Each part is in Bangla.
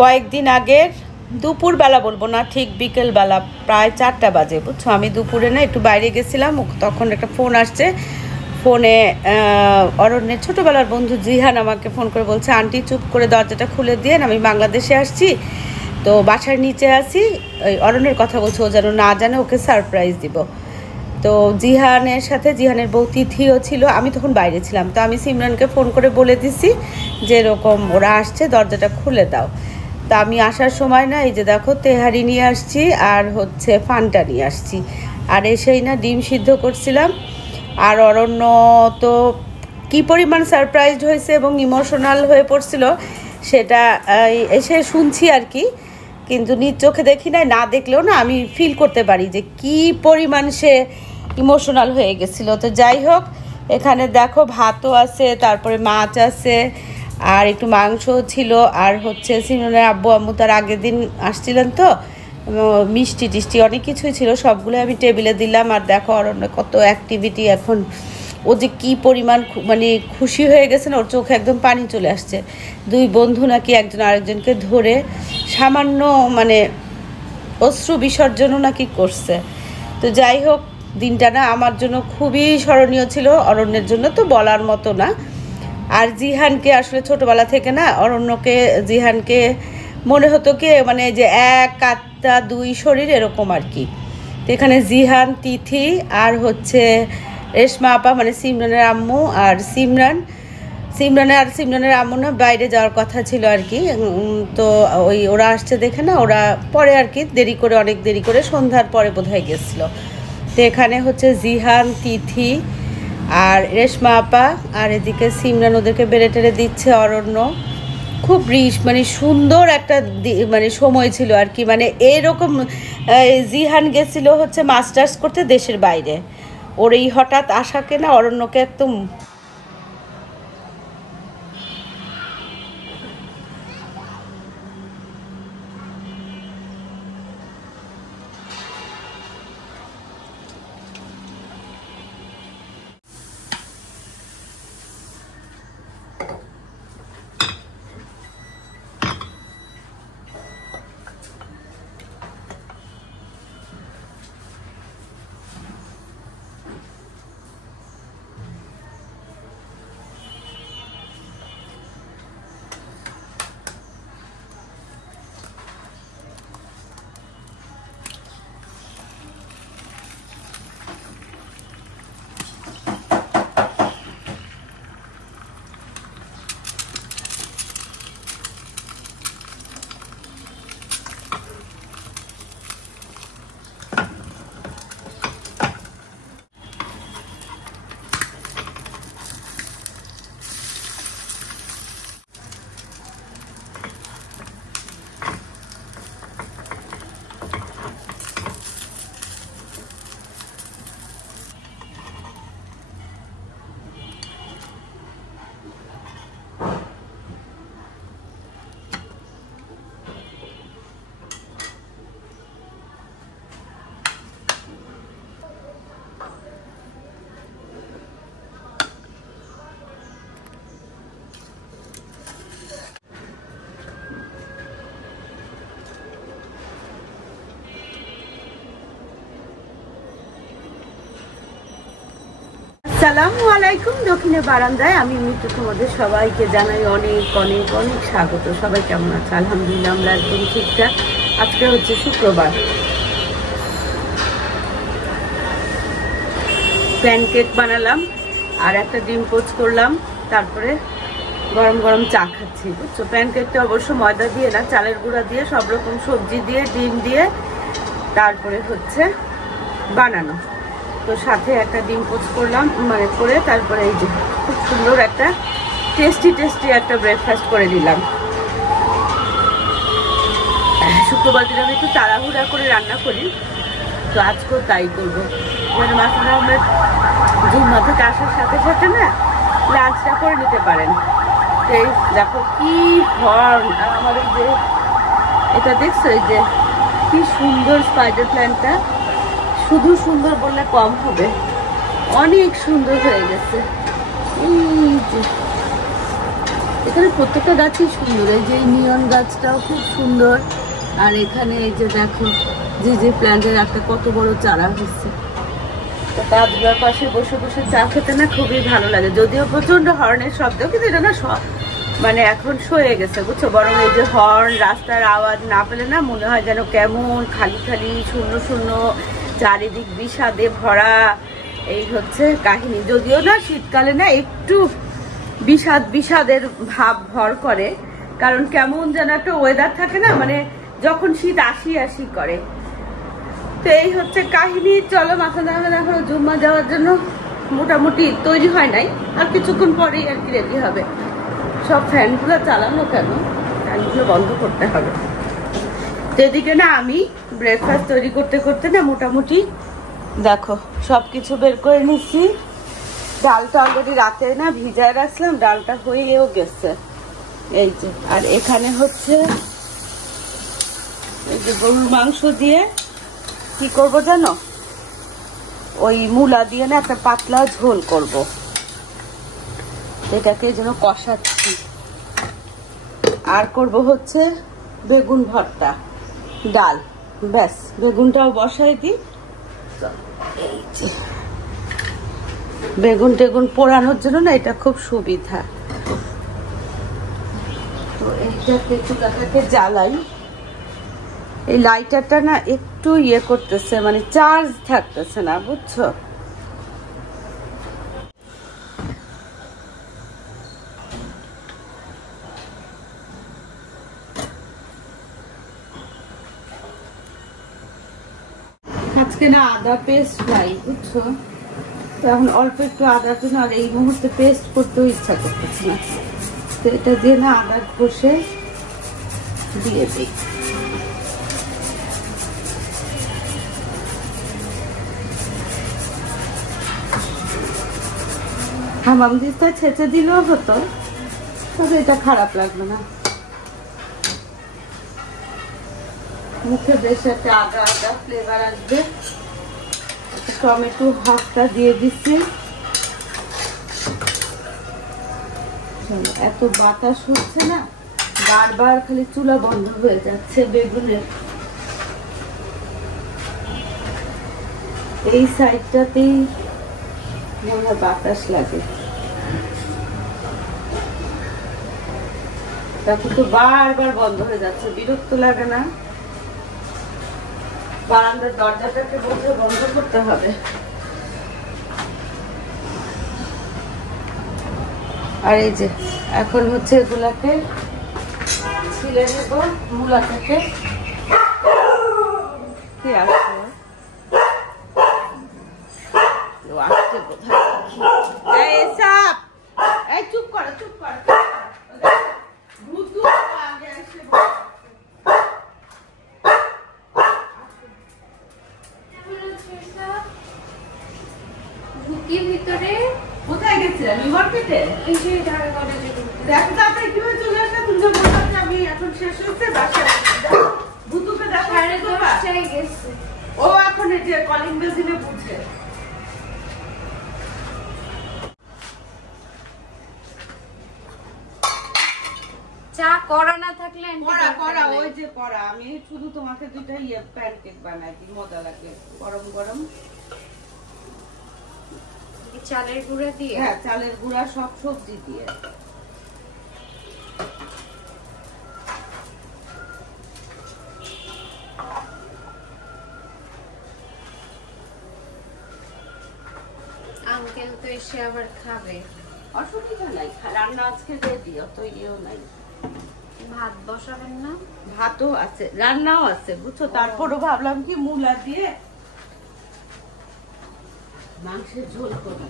কয়েকদিন আগের দুপুরবেলা, বলবো না, ঠিক বিকেলবেলা, প্রায় 4টা বাজে, বুঝছো। আমি দুপুরে না একটু বাইরে গেছিলাম, তখন একটা ফোন আসছে। ফোনে অরণ্যের ছোটোবেলার বন্ধু জিহান আমাকে ফোন করে বলছে, আন্টি চুপ করে দরজাটা খুলে দিয়ে, আমি বাংলাদেশে আসছি, তো বাসার নিচে আসি, ওই অরণ্যের কথা বলছে, ও যেন না জানে, ওকে সারপ্রাইজ দিব। তো জিহানের সাথে জিহানের বউ তিথিও ছিল, আমি তখন বাইরে ছিলাম। তো আমি সিমরানকে ফোন করে বলে দিছি যে এরকম ওরা আসছে, দরজাটা খুলে দাও। তা আমি আসার সময় না, এই যে দেখো, তেহারি নিয়ে আসছি আর হচ্ছে ফান্টা নিয়ে আসছি, আর এসেই না ডিম সিদ্ধ করছিলাম। আর অরণ্য তো কী পরিমাণ সারপ্রাইজড হয়েছে এবং ইমোশনাল হয়ে পড়ছিল সেটা এসে শুনছি আর কি, কিন্তু নিজ চোখে দেখি নাই, না দেখলেও না আমি ফিল করতে পারি যে কী পরিমাণ সে ইমোশনাল হয়ে গেছিলো। তো যাই হোক, এখানে দেখো ভাতও আছে, তারপরে মাছ আছে, আর একটু মাংস ছিল, আর হচ্ছে সিমরানের আব্বু আম্মু তার আগের দিন আসছিলেন, তো মিষ্টি টিষ্টি অনেক কিছুই ছিল, সবগুলো আমি টেবিলে দিলাম। আর দেখো অরণ্য কত অ্যাক্টিভিটি এখন, ও যে কী পরিমাণ মানে খুশি হয়ে গেছে না, ওর চোখে একদম পানি চলে আসছে। দুই বন্ধু নাকি একজন আরেকজনকে ধরে সামান্য মানে অশ্রু বিসর্জনও নাকি করছে। তো যাই হোক, দিনটা না আমার জন্য খুবই স্মরণীয় ছিল, অরণ্যের জন্য তো বলার মতো না। আর জিহানকে আসলে ছোটোবেলা থেকে না অরণ্যকে, জিহানকে মনে হতো কি মানে যে এক আত্মা দুই শরীর এরকম আর কি। তো এখানে জিহান, তিথি আর হচ্ছে রেশমা আপা মানে সিমরানের আম্মু, আর সিমরানের আম্মু না বাইরে যাওয়ার কথা ছিল আর কি। তো ওই ওরা আসছে দেখে না, ওরা পরে আর কি দেরি করে, অনেক দেরি করে, সন্ধ্যার পরে বোধহয় গেছিলো। তো এখানে হচ্ছে জিহান, তিথি আর রেশমা আপা, আর এদিকে সিমরান ওদেরকে বেড়ে টেড়ে দিচ্ছে। অরণ্য খুব মানে সুন্দর একটা মানে সময় ছিল আর কি। মানে এইরকম জিহান গেছিল হচ্ছে মাস্টার্স করতে দেশের বাইরে, ওর এই হঠাৎ আশাকে না অরণ্যকে একদম আসসালামু আলাইকুম। দক্ষিণের বারান্দায় আমি মিঠু, তোমাদের সবাইকে জানাই অনেক অনেক অনেক স্বাগত। সবাই কেমন আছে? আলহামদুলিল্লাহ আমরা একদম ঠিকঠাক। আজকে হচ্ছে শুক্রবার। প্যানকেক বানালাম আর একটা ডিম পোচ করলাম, তারপরে গরম গরম চা খাচ্ছি, বুঝছো। প্যানকেকটা অবশ্য ময়দা দিয়ে না, চালের গুঁড়া দিয়ে, সব রকম সবজি দিয়ে, ডিম দিয়ে তারপরে হচ্ছে বানানো। তো সাথে একটা ডিম পোচ করলাম, মানে করে তারপরে এই যে খুব সুন্দর একটা টেস্টি একটা ব্রেকফাস্ট করে দিলাম। শুক্রবার দিন আমি একটু তাড়াহুড়া করে রান্না করি, তো আজকেও তাই করবো। মানে মাসুদ আহমেদ জুম্মা থেকে আসার সাথে সাথে না লাঞ্চটা করে নিতে পারেন। তো এই দেখো কি হর্ন, আর আমার এই যে এটা দেখছো, এই যে কি সুন্দর স্পাইডার প্ল্যান্টটা, শুধু সুন্দর বললে কম হবে, অনেক সুন্দর হয়ে গেছে। এই যে এখানে প্রত্যেকটা গাছই সুন্দর, এই যে নিয়ন গাছটাও খুব সুন্দর। আর এখানে এই যে দেখো যে প্ল্যান্টের একটা কত বড় চারা হচ্ছে। তো গাছগুলোর পাশে বসে বসে চা খেতে না খুবই ভালো লাগে, যদিও প্রচন্ড হর্নের শব্দ, কিন্তু এটা না মানে এখন সয়ে গেছে বুঝছো। বরং এই যে হর্ন, রাস্তার আওয়াজ না পেলে না মনে হয় যেন কেমন খালি খালি শূন্য শূন্য, চারিদিক বিষাদে ভরা। এই হচ্ছে কাহিনী। যদিও না শীতকালে না একটু বিষাদের ভাব ভর করে, কারণ কেমন যেন একটা ওয়েদার থাকে না, মানে যখন শীত আসি আসি করে। তো এই হচ্ছে কাহিনী। চলো মাথা দাঁড়ানো, এখন জুম্মা যাওয়ার জন্য মোটামুটি তৈরি হয় নাই, আর কিছুক্ষণ পরেই আর কি রেডি হবে। সব ফ্যানগুলো চালানো কেন, ফ্যানগুলো বন্ধ করতে হবে। তো এদিকে না আমি ব্রেকফাস্ট তৈরি করতে করতে না মোটামুটি দেখো সব কিছু বের করে নিচ্ছি। ডালটা অলরেডি রাতে না ভিজায় রাখলাম, ডালটা হয়েও গেছে এই যে। আর এখানে হচ্ছে এই যে গরুর মাংস দিয়ে কি করব জানো, ওই মূলা দিয়ে না একটা পাতলা ঝোল করব, এটাকে যেন কষাচ্ছি। আর করব হচ্ছে বেগুন ভর্তা, ডাল, ব্যাস। বেগুনটাও বসাই দিই। এই যে বেগুন টেগুন পোড়ানোর জন্য না এটা খুব সুবিধা। তো এইটাকে চুলাটাকে জ্বালাই। এই লাইটারটা না একটু ইয়ে করতেছে, মানে চার্জ থাকতেছে না বুঝছো। আজকে না আদা পেস্ট নাই বুঝছো, তো এখন অল্প একটু আদা তো না, আর এই মুহূর্তে পেস্ট করতেও ইচ্ছা করতেছে না। তো এটা দিয়ে না আদা কষে দিয়ে দিই। হামাম দিস্তা ছেঁচে দিলেও হতো, তবে এটা খারাপ লাগবে না। মুখে বেশ একটা আদা আদা ফ্লেভার আসবে। টমেটো হাফটা দিয়ে দিচ্ছি। এত বাতাস হচ্ছে না, বারবার খালি চুলা বন্ধ হয়ে যাচ্ছে বেগুনের। এই সাইডটাতেই মনে হয় বাতাস লাগে, তারপর তো বারবার বন্ধ হয়ে যাচ্ছে। বিরক্ত লাগে না? বারান্দার দরজাটাকে বন্ধ করতে হবে। আর এই যে এখন হচ্ছে এগুলাকে ছিলে নেব, মূলাটাকে। কি আসছে? আসছে বোধহয়। এই চুপ করো, চুপ করো। আগে এসে ভিতরে কোথায় গেছিলাম? মার্কেটে। দেখো তারপরে কিভাবে চলে আসলাম, তুমি বললাম যে আমি এখন শেষ হয়েছে বাসায়। ভুতুকে দেখো গেছে, ও এখন এই যে কলিং বেল দিলে বুঝে। চা করা না থাকলে করা ওই যে করা, আমি শুধু তোমাকে দুইটা প্যানকেক বানাই দিই, মজা লাগে গরম গরম। চালের গুঁড়া দিয়ে? হ্যাঁ, চালের গুঁড়া সব সবজি দিয়ে। আঙ্কেল তো এসে আবার খাবে। অসুবিধা নাই, রান্না আজকে রেডি, অত ইয়েও নাই। ভাত বসাবেন না? ভাতও আছে, রান্নাও আছে বুঝছো। তারপরও ভাবলাম কি মূলা দিয়ে মাংসের ঝোল করি।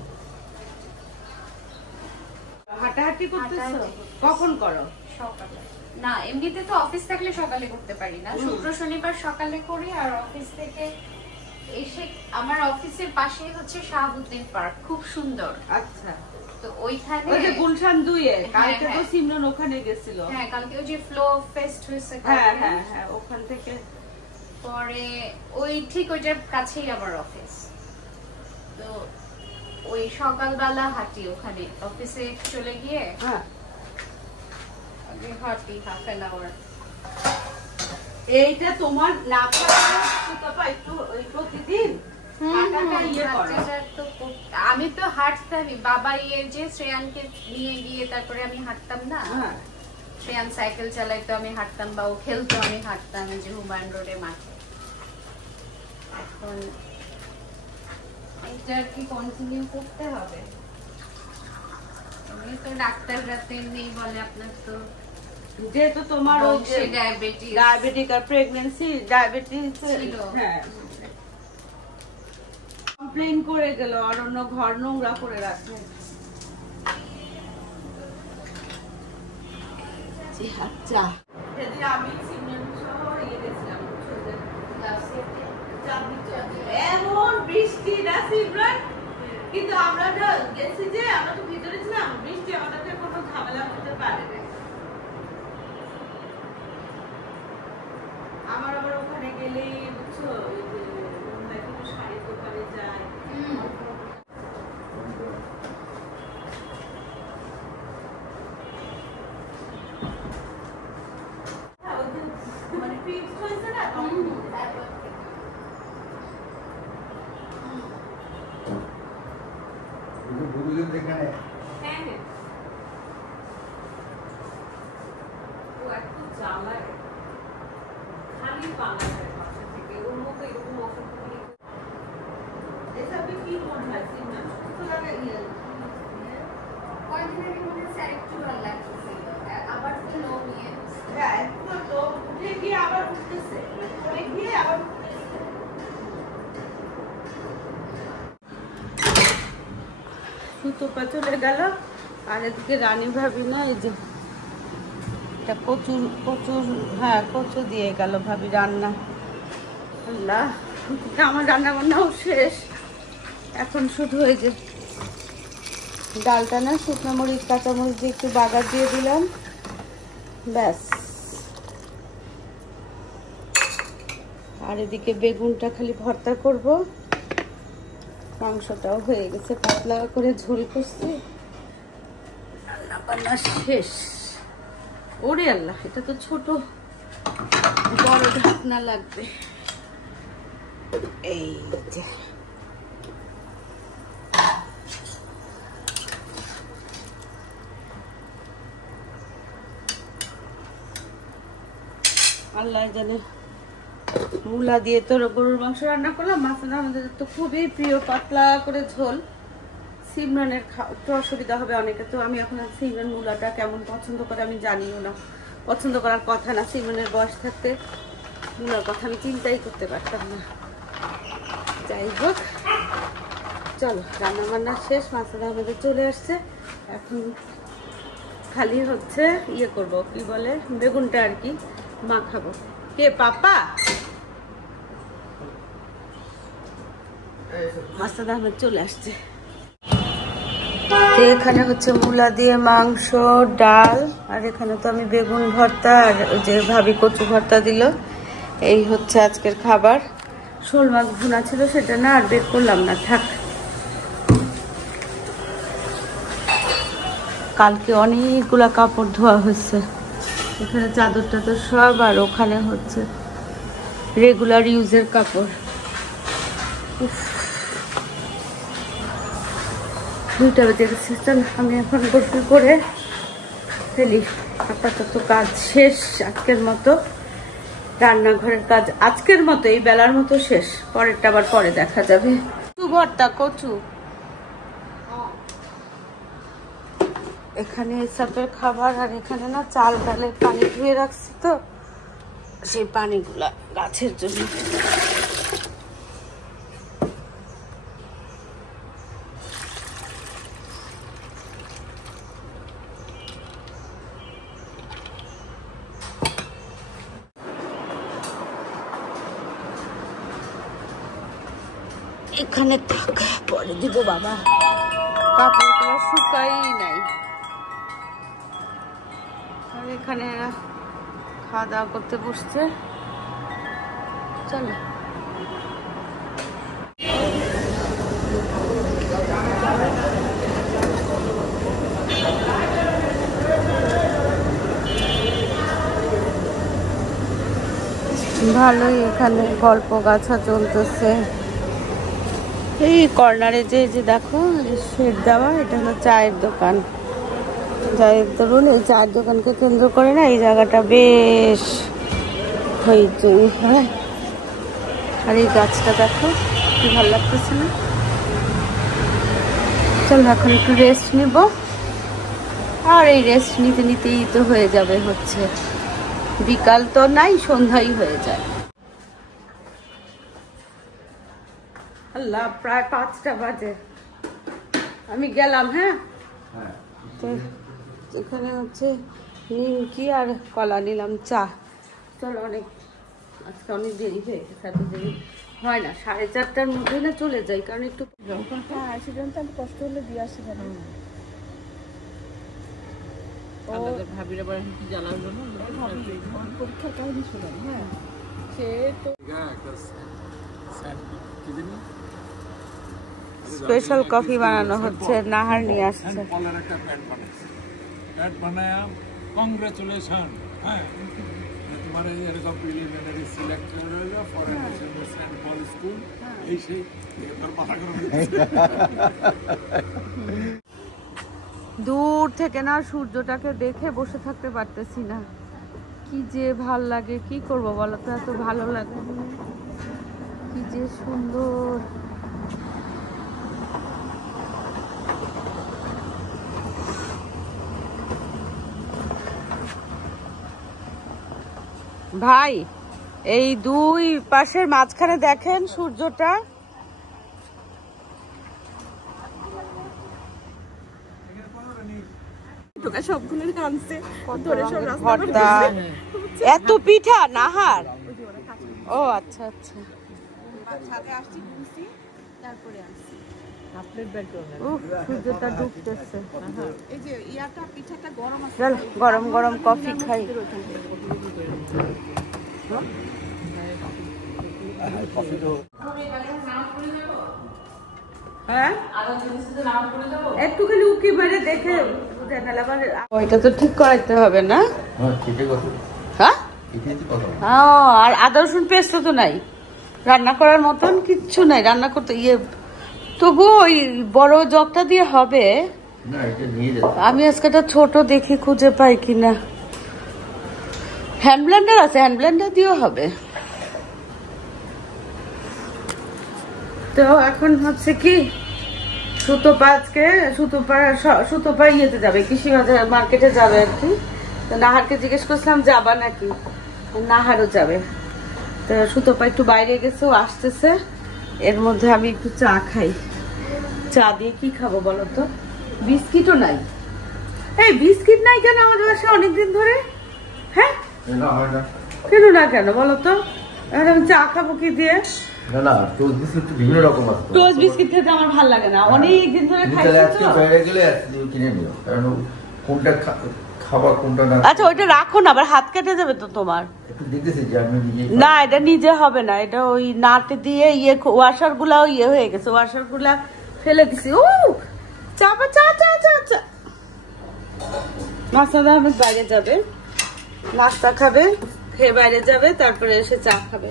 হাঁটাহাঁটি করতেছো? কখন করো? সকালে। না, এমনিতে তো অফিস থাকলে সকালে করতে পারি না, শুক্র শনিবার সকালে করি। আর অফিস থেকে এসে, আমার অফিসের পাশেই হচ্ছে শাহাবুদ্দিন পার্ক, খুব সুন্দর। আচ্ছা, তো ওইখানে ওই যে গুলশান 2 এ কালকে তো সিমরন ওখানে গেছিল। হ্যাঁ, কালকে ওই যে ফ্লো ফেস্ট হয়েছে। হ্যাঁ হ্যাঁ হ্যাঁ, ওখান থেকে পরে ওই ঠিক ওইটার কাছেই আমার অফিস। তো ওই সকালবেলা হাঁটি ওখানে, অফিসে চলে গিয়ে ঘটি হাফ অ্যান আওয়ার। এইটা তোমার না থাকলে একটু ওই প্রতিদিন আমি তো হাঁটতামই, বাবা যে শ্রেয়ানকে নিয়ে গিয়ে তারপরে আমি হাঁটতাম না, শ্রেয়ান সাইকেল চালাইতো আমি হাঁটতাম, বা ও খেলতো আমি হাঁটতাম যে হুমায়ুন রোডে মাঠে। এখন এটা কি কন্টিনিউ করতে হবে? আমি তো ডাক্তাররা তো এমনি বলে আপনার তো যেহেতু তোমার ডায়াবেটিক আর প্রেগন্যান্সি ডায়াবেটিস ছিল, হ্যাঁ কমপ্লেইন করে গেল আর অন্য ঘর নোংরা করে রাখে। আচ্ছা সেদিন আমি সিমরান সহ গেছিলাম, এমন বৃষ্টি না সিমরান, কিন্তু আমরা গেছি যে আমরা তো ভিতরে ছিলাম, বৃষ্টি আমাদেরকে কোনো ঝামেলা করতে পারে না। আমার আবার ওখানে গেলে বুঝছো শাড়ির দোকানে যায়, মানে ফিক্স হয়েছে না সুতোপা চলে গেল। আর এদিকে রানী ভাবি না এই যে প্রচুর হ্যাঁ কচু দিয়ে গেল ভাবি রান্না। আল্লাহ, আমার রান্না বান্নাও শেষ, এখন শুধু ওই যে ডালটা না শুকনো মরিচ কাঁচামরিচ দিয়ে একটু বাগার দিয়ে দিলাম, ব্যাস। আর এদিকে বেগুনটা খালি ভর্তা করব, মাংসটাও হয়ে গেছে, পাতলা করে ঝোল করছি, রান্না বান্না শেষ। ওরে আল্লাহ, এটা তো ছোট, বড় ঢাকনা লাগবে। এই যে আল্লাহ জানে, মূলা দিয়ে তো গরুর মাংস রান্না করলাম। মাছটা আমাদের তো খুবই প্রিয়, পাতলা করে ঝোল। সিমরানের একটু অসুবিধা হবে অনেকে, তো আমি এখন সিমরান মূলাটা কেমন পছন্দ করে আমি জানিও না, পছন্দ করার কথা না। সিমরানের বয়স থাকতে মূলার কথা আমি চিন্তাই করতে পারতাম না। যাই হোক, চলো রান্না বান্না শেষ, মাছটা আমাদের চলে আসছে। এখন খালি হচ্ছে ইয়ে করব, কি বলে বেগুনটা আর কি মাখাবো। কে পাপা? মাছটা আমার চলে আসছে। এখানে হচ্ছে মূলা দিয়ে মাংস, ডাল, আর এখানে তো আমি বেগুন ভর্তা আর যে ভাবি কচু ভর্তা দিল। এই হচ্ছে আজকের খাবার। শোল মাছ ভুনা ছিল, সেটা না আর বের করলাম না, থাক। কালকে অনেকগুলা কাপড় ধোয়া হয়েছে, এখানে চাদর টাদর সব, আর ওখানে হচ্ছে রেগুলার ইউজের কাপড়। 2টা বেজে গেছে, আমি এখন গোসল করে ফেলি। আপাতত কাজ শেষ আজকের মতো, রান্নাঘরের কাজ আজকের মতো এই বেলার মতো শেষ, পরেরটা আবার পরে দেখা যাবে। কচু ভর্তা, কচু এখানে এসবের খাবার। আর এখানে না চাল ডালের পানি ধুয়ে রাখছি, তো সেই পানিগুলা গাছের জন্য। এখানে থাক, পরে দিব বাবা, কাপড়গুলো শুকাই নাই। আর এখানে খাওয়া দাওয়া করতে বসছে, চলো। ভালোই এখানে গল্প গাছা চলতেছে। এই কর্নারে যে যে দেখো শেড দেওয়া, এটা হলো চায়ের দোকান। চায়ের ধরুন এই চায়ের দোকানকে কেন্দ্র করে না এই জায়গাটা বেশ হইচই হয়। আর এই গাছটা দেখো কি ভালো লাগতেছে না? চল এখন একটু রেস্ট নিব, আর এই রেস্ট নিতে নিতেই তো হয়ে যাবে হচ্ছে বিকাল, তো নাই সন্ধ্যাই হয়ে যায়। আল্লাহ প্রায় 5টা বাজে, আমি গেলাম। হ্যাঁ, তো এখানে হচ্ছে নিমকি আর কলা নিলাম, চা। চলো, আজকে অনেক দেরি হয়ে গেছে, এত দেরি হয় না, 4:30টার মধ্যেই না চলে যাই, কারণ একটু কষ্ট হলে দিয়ে আসে কেন। পরীক্ষার কাহিনী শোনাম। হ্যাঁ, সে তো স্পেশাল কফি বানানো হচ্ছে, নাহার নিয়ে আসছে। কংগ্রেচুলেশন, হ্যাঁ তোমার এরকম প্রিলিমিনারি সিলেক্ট করে হলো ফরেন সেন্ট পল স্কুল, এই সেই তোর মাথা গরম। দূর থেকে না সূর্যটাকে দেখে বসে থাকতে পারতেছি না, কি যে ভাল লাগে। কি করব বলো তো, এত ভালো লাগে, কি যে সুন্দর। ভাই, এই দুই পাশের মাঝখানে দেখেন সূর্যটা, এত পিঠা নাহার। ও আচ্ছা আচ্ছা, সূর্যটা ডুবতেছে। গরম গরম কফি খাই। হ্যাঁ, একটুখানি উকি মেরে দেখে ওইটা তো ঠিক করাইতে হবে না? হ্যাঁ, আর আদা রসুন পেস্ট তো নাই, রান্না করার মতন কিচ্ছু নাই, রান্না করতে তবু ওই বড় জগটা দিয়ে হবে। আমি আজকে একটা ছোট দেখি খুঁজে পাই কিনা। হ্যান্ড ব্লেন্ডার আছে, হ্যান্ড ব্লেন্ডার দিয়েও হবে। তো এখন হচ্ছে কি, সুতোপা ইয়েতে যাবে, কৃষি বাজার মার্কেটে যাবে আর কি। তো নাহারকে জিজ্ঞেস করছিলাম যাবা নাকি, নাহারও যাবে। তো সুতোপা একটু বাইরে গেছে, ও আসতেছে, এর মধ্যে আমি একটু চা খাই। চা দিয়ে কি খাবো বলো তো? বিস্কিটও নাই। এই বিস্কিট নাই কেন আমাদের বাসায় অনেকদিন ধরে? হ্যাঁ, কেন না কেন বলো তো? এখন আমি চা খাবো কি দিয়ে? টোস্ট বিস্কিট খেতে আমার ভালো লাগে না, অনেকদিন ধরে খাইছি তো। আচ্ছা, ওইটা রাখো না, আবার হাত কেটে যাবে তো তোমার। না, এটা নিজে হবে না, এটা ওই নাটে দিয়ে ওয়াশার গুলা হয়ে গেছে, ওয়াশার গুলা ফেলে দিছি। ও চাপা চা চা চা চা। মাসুদ আহমেদ বাইরে যাবে, নাস্তা খাবে, খেয়ে বাইরে যাবে, তারপরে এসে চা খাবে।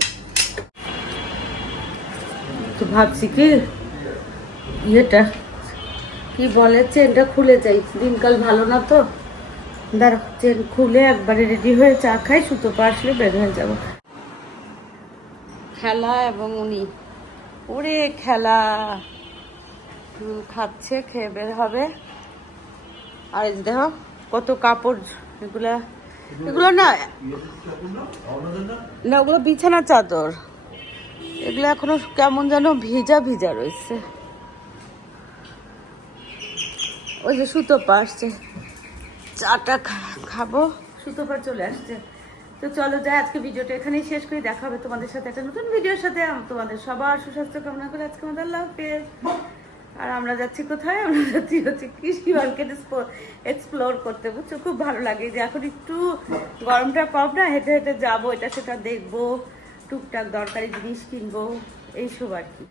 তো ভাবছি কি ইয়েটা কি বলে, চেনটা খুলে যাই, দিনকাল ভালো না তো। দাঁড়া, চেন খুলে একবারে রেডি হয়ে চা খাই, সুতোপা আসলে বের হয়ে যাব। খেলা এবং উনি ওরে খেলা খাচ্ছে, খেয়ে বের হবে। আর এই দেখো কত কাপড়, এগুলো না, ওগুলো বিছানা চাদর, এগুলো এখনো কেমন যেন ভিজা ভিজা রয়েছে। ওই যে সুতোপা আসছে, চাটা খাবো, সুতোপা চলে আসছে। তো চলো যাই, আজকে ভিডিওটা এখানেই শেষ করি, দেখা হবে তোমাদের সাথে একটা নতুন ভিডিওর সাথে। তোমাদের সবার সুস্বাস্থ্য কামনা করে আজকে আমাদের আল্লাহ হাফেজ। আর আমরা যাচ্ছি কোথায়? আমরা যাচ্ছি হচ্ছে কৃষি মার্কেট এক্সপ্লোর করতে, বুঝছো? খুব ভালো লাগে যে এখন একটু গরমটা কম না, হেঁটে হেঁটে যাবো, এটা সেটা দেখবো, টুকটাক দরকারি জিনিস কিনবো, এইসব আর কি।